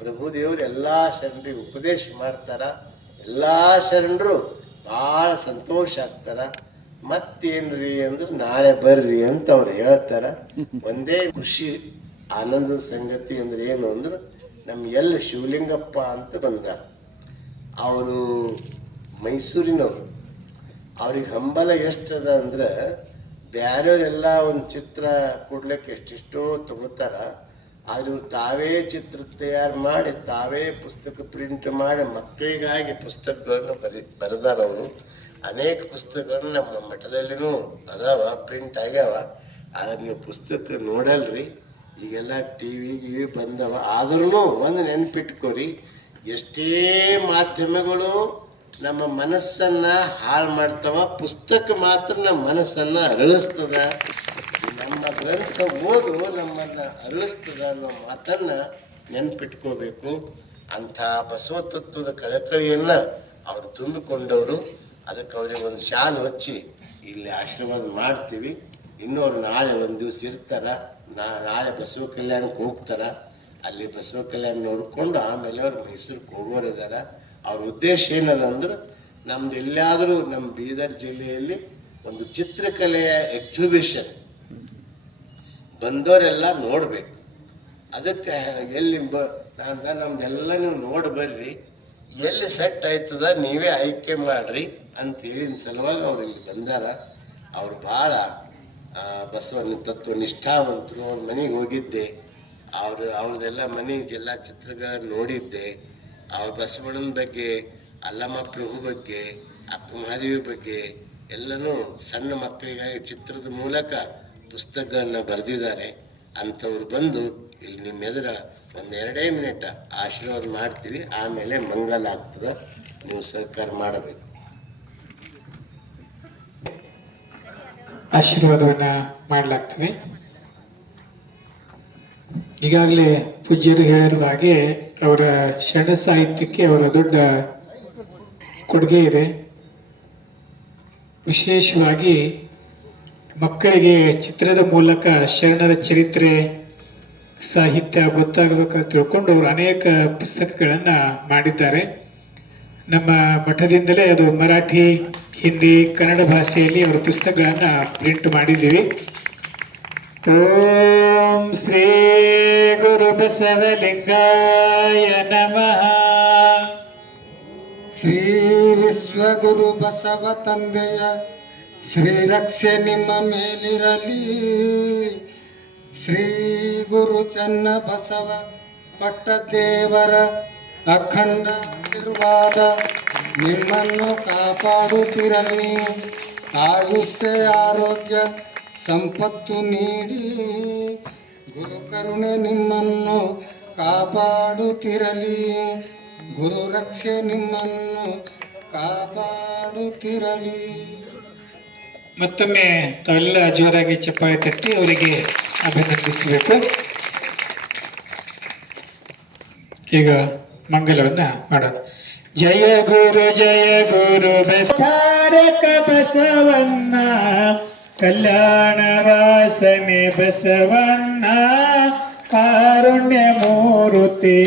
ಪ್ರಭುದೇವರು ಎಲ್ಲ ಶರಣರಿಗೆ ಉಪದೇಶ ಮಾಡ್ತಾರ. ಎಲ್ಲ ಶರಣರು ಭಾಳ ಸಂತೋಷ ಆಗ್ತಾರ. ಮತ್ತೇನ್ರಿ ಅಂದ್ರೆ ನಾಳೆ ಬರ್ರಿ ಅಂತ ಅವ್ರು ಹೇಳ್ತಾರ. ಒಂದೇ ಖುಷಿ ಆನಂದದ ಸಂಗತಿ ಅಂದ್ರೆ ಏನು ಅಂದ್ರೆ ನಮ್ಗೆಲ್ಲ ಶಿವಲಿಂಗಪ್ಪ ಅಂತ ಬಂದಾರ. ಅವರು ಮೈಸೂರಿನವ್ರು. ಅವ್ರಿಗೆ ಹಂಬಲ ಎಷ್ಟದ ಅಂದ್ರೆ ಬ್ಯಾರೆಯವರೆಲ್ಲ ಒಂದು ಚಿತ್ರ ಕೊಡ್ಲಿಕ್ಕೆ ಎಷ್ಟೆಷ್ಟೋ ತಗೋತಾರ. ಆದ್ರೆ ಇವ್ರು ತಾವೇ ಚಿತ್ರ ತಯಾರು ಮಾಡಿ ತಾವೇ ಪುಸ್ತಕ ಪ್ರಿಂಟ್ ಮಾಡಿ ಮಕ್ಕಳಿಗಾಗಿ ಪುಸ್ತಕಗಳನ್ನು ಬರೆದಾರ. ಅವರು ಅನೇಕ ಪುಸ್ತಕಗಳನ್ನು ನಮ್ಮ ಮಠದಲ್ಲಿನೂ ಅದಾವ, ಪ್ರಿಂಟ್ ಆಗ್ಯಾವ. ಆದ್ರೆ ನೀವು ಪುಸ್ತಕ ನೋಡಲ್ರಿ. ಈಗೆಲ್ಲ ಟಿವಿ ಗಿವಿ ಬಂದವ. ಆದ್ರೂ ಒಂದು ನೆನ್ಪಿಟ್ಕೋರಿ, ಎಷ್ಟೇ ಮಾಧ್ಯಮಗಳು ನಮ್ಮ ಮನಸ್ಸನ್ನ ಹಾಳು ಮಾಡ್ತಾವ, ಪುಸ್ತಕ ಮಾತ್ರ ನಮ್ಮ ಮನಸ್ಸನ್ನ ಅರಳಿಸ್ತದ. ನಮ್ಮ ಗ್ರಂಥ ಓದು ನಮ್ಮನ್ನ ಅರಳಿಸ್ತದ ಅನ್ನೋ ಮಾತನ್ನ ನೆನ್ಪಿಟ್ಕೋಬೇಕು. ಅಂಥ ಬಸವ ತತ್ವದ ಕಳಕಳಿಯನ್ನ ಅವ್ರು ತುಂಬಿಕೊಂಡವರು. ಅದಕ್ಕೆ ಅವ್ರಿಗೆ ಒಂದು ಶಾಲು ಹಚ್ಚಿ ಇಲ್ಲಿ ಆಶೀರ್ವಾದ ಮಾಡ್ತೀವಿ. ಇನ್ನೋರು ನಾಳೆ ಒಂದು ದಿವಸ ಇರ್ತಾರ. ನಾಳೆ ಬಸವ ಕಲ್ಯಾಣಕ್ಕೆ ಹೋಗ್ತಾರ. ಅಲ್ಲಿ ಬಸವ ಕಲ್ಯಾಣ ನೋಡ್ಕೊಂಡು ಆಮೇಲೆ ಅವ್ರು ಮೈಸೂರಿಗೆ ಹೋಗೋರಿದಾರ. ಅವ್ರ ಉದ್ದೇಶ ಏನದ ಅಂದ್ರೆ ನಮ್ದು ಎಲ್ಲಾದರೂ ನಮ್ಮ ಬೀದರ್ ಜಿಲ್ಲೆಯಲ್ಲಿ ಒಂದು ಚಿತ್ರಕಲೆಯ ಎಕ್ಸಿಬಿಷನ್ ಬಂದವರೆಲ್ಲ ನೋಡ್ಬೇಕು. ಅದಕ್ಕೆ ಎಲ್ಲಿ ನಮ್ದೆಲ್ಲ ನೀವು ನೋಡಿ ಬರ್ರಿ, ಎಲ್ಲಿ ಸೆಟ್ ಆಯ್ತದ ನೀವೇ ಆಯ್ಕೆ ಮಾಡ್ರಿ ಅಂತ ಹೇಳಿದ ಸಲುವಾಗಿ ಅವ್ರು ಇಲ್ಲಿ ಬಂದಾರ. ಅವ್ರು ಭಾಳ ಬಸವನ ತತ್ವ ನಿಷ್ಠಾವಂತರು. ಅವ್ರ ಮನೆಗೆ ಹೋಗಿದ್ದೆ, ಅವ್ರದ್ದೆಲ್ಲ ಮನೆಗೆಲ್ಲ ಚಿತ್ರಗಳನ್ನು ನೋಡಿದ್ದೆ. ಅವ್ರ ಬಸವಣ್ಣನ ಬಗ್ಗೆ, ಅಲ್ಲಮ್ಮ ಪ್ರಭು ಬಗ್ಗೆ, ಅಕ್ಕ ಮಹಾದೇವಿ ಬಗ್ಗೆ ಎಲ್ಲನೂ ಸಣ್ಣ ಮಕ್ಕಳಿಗಾಗಿ ಚಿತ್ರದ ಮೂಲಕ ಪುಸ್ತಕಗಳನ್ನ ಬರೆದಿದ್ದಾರೆ. ಅಂಥವ್ರು ಬಂದು ಇಲ್ಲಿ ನಿಮ್ಮ ಎದುರ ಒಂದು 2 ಮಿನಿಟ್ ಆಶೀರ್ವಾದ ಮಾಡ್ತೀವಿ. ಆಮೇಲೆ ಮಂಗಲ ಆಗ್ತದೆ. ನೀವು ಸಹಕಾರ ಮಾಡಬೇಕು. ಆಶೀರ್ವಾದವನ್ನ ಮಾಡಲಾಗ್ತದೆ. ಈಗಾಗಲೇ ಪೂಜ್ಯರು ಹೇಳಿರುವ ಹಾಗೆ ಅವರ ಶರಣ ಸಾಹಿತ್ಯಕ್ಕೆ ಅವರ ದೊಡ್ಡ ಕೊಡುಗೆ ಇದೆ. ವಿಶೇಷವಾಗಿ ಮಕ್ಕಳಿಗೆ ಚಿತ್ರದ ಮೂಲಕ ಶರಣರ ಚರಿತ್ರೆ ಸಾಹಿತ್ಯ ಗೊತ್ತಾಗಬೇಕಂತ ತಿಳ್ಕೊಂಡು ಅವರು ಅನೇಕ ಪುಸ್ತಕಗಳನ್ನು ಮಾಡಿದ್ದಾರೆ. ನಮ್ಮ ಮಠದಿಂದಲೇ ಅದು ಮರಾಠಿ, ಹಿಂದಿ, ಕನ್ನಡ ಭಾಷೆಯಲ್ಲಿ ಅವರ ಪುಸ್ತಕಗಳನ್ನು ಪ್ರಿಂಟ್ ಮಾಡಿದ್ದೀವಿ. ಓಂ ಶ್ರೀ ಗುರು ಬಸವಲಿಂಗಾಯ ನಮಃ. ಶ್ರೀ ವಿಶ್ವಗುರು ಬಸವ ತಂದೆಯ ಶ್ರೀರಕ್ಷೆ ನಿಮ್ಮ ಮೇಲಿರಲಿ. ಶ್ರೀ ಗುರು ಚನ್ನ ಬಸವ ಪಟ್ಟದೇವರ ಅಖಂಡ ಆಶೀರ್ವಾದ ನಿಮ್ಮನ್ನು ಕಾಪಾಡುತ್ತಿರಲಿ. ಆಯುಷ್ಯ ಆರೋಗ್ಯ ಸಂಪತ್ತು ನೀಡಿ ಗುರು ಕರುಣೆ ನಿಮ್ಮನ್ನು ಕಾಪಾಡುತ್ತಿರಲಿ. ಗುರು ರಕ್ಷೆ ನಿಮ್ಮನ್ನು ಕಾಪಾಡುತ್ತಿರಲಿ. ಮತ್ತೊಮ್ಮೆ ತಾವೆಲ್ಲ ಜೋರಾಗಿ ಚಪ್ಪಾಳೆ ತಟ್ಟಿ ಅವರಿಗೆ ಅಭಿನಂದಿಸಬೇಕು. ಈಗ ಮಂಗಲವನ್ನ ಮಾಡೋಣ. ಜಯ ಗುರು ಬಸಾರಕ ಬಸವಣ್ಣ, ಕಲ್ಯಾಣ ವಾಸನೆ ಬಸವಣ್ಣ, ಕಾರುಣ್ಯ ಮೂರ್ತಿ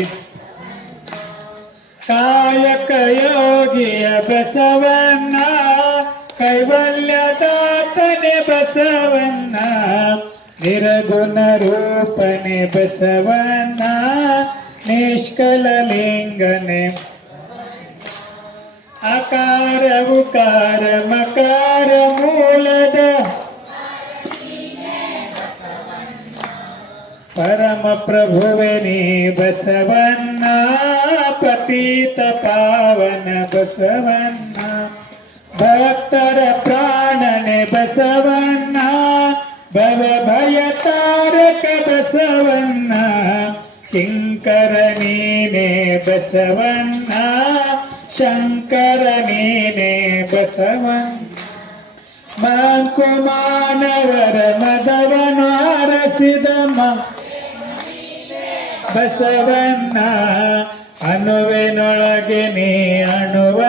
ಕಾಯಕ ಯೋಗಿಯ ಬಸವಣ್ಣ, ಕೈವಲ್ಯದಾತನೆ ಬಸವಣ್ಣ, ನಿರಗುಣ ರೂಪನೆ ಬಸವಣ್ಣ, ನಿಷ್ಕಲ ಲಿಂಗನೆ ಅಕಾರ ಉಕಾರ ಮಕಾರ ಮೂಲದ ಪರಮ ಪ್ರಭುವೆ ನೀ ಬಸವಣ್ಣ, ಪತಿತ ಪಾವನ ಬಸವಣ್ಣ, ಭಕ್ತರ ಪ್ರಾಣನೆ ಬಸವಣ್ಣ, ಭವ ಭಯ ತಾರಕ ಬಸವಣ್ಣ, ಕಿಂಕರ ನೀನೆ ಬಸವಣ್ಣ, ಶಂಕರ ನೀನೆ ಬಸವಣ್ಣ, ಮಂಕು ಮಾನವರ ಮದವನು ಹರಸಿದ ಬಸವಣ್ಣ, ಅಣುವಿನೊಳಗೆ ನೀ ಅಣುವ